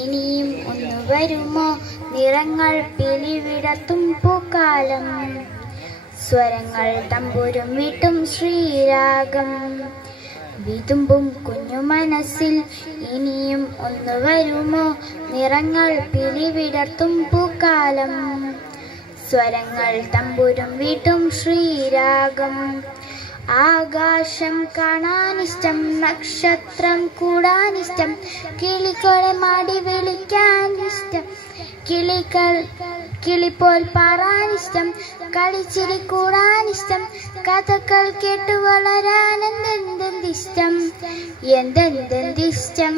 ഇനിയും ഒന്നു വരുമോ നിറങ്ങൾ പിലിവിടത്തും പൂക്കാലം. സ്വരങ്ങൾ തമ്പുരും വീട്ടും ശ്രീരാഗം വിതുമ്പും കുഞ്ഞു മനസ്സിൽ ഇനിയും ഒന്നു വരുമോ നിറങ്ങൾ പിലിവിടത്തും പൂക്കാലം. സ്വരങ്ങൾ തമ്പുരും വീട്ടും ശ്രീരാഗം. ആകാശം കാണാനിഷ്ടം, നക്ഷത്രം കൂടാനിഷ്ടം, കിളികളെ മാടി വിളിക്കാൻ ഇഷ്ടം, കിളിപോൽ പാറാനിഷ്ടം, കളിച്ചിരി കൂടാനിഷ്ടം, കഥകൾ കേട്ടു വളരാൻ എന്തെന്തിഷ്ടം, എന്തെന്തിഷ്ടം.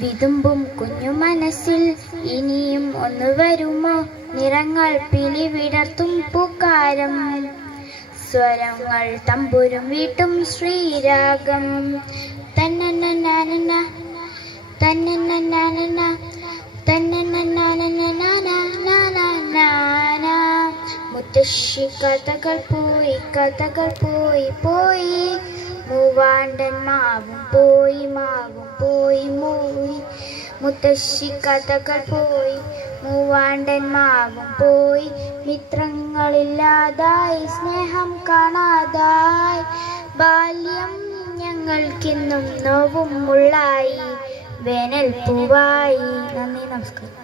വിതുമ്പും കുഞ്ഞു മനസ്സിൽ ഇനിയും ഒന്നു വരുമോ നിറങ്ങൾ പിലിവിടർത്തും പൂക്കാരം. സ്വരങ്ങൾ തമ്പുരും വീട്ടും ശ്രീരാഗം. തന്നനനനന തന്നനനനന തന്നനനനനനനനനന. മുത്തശ്ശി കഥകൾ പോയി കഥകൾ പോയി പോയി, മൂവാണ്ടൻ മാവും പോയി മാവും പോയി പോയി. മുത്തശ്ശി കഥകൾ പോയി മൂവാണ്ടൻ മാവും പോയി, മിത്രങ്ങളില്ലാതായി സ്നേഹം കാണാതായി, ബാല്യം ഞങ്ങൾക്കിന്നും നോവും മുള്ളായി, വേനൽ പൂവായി. നന്ദി, നമസ്കാരം.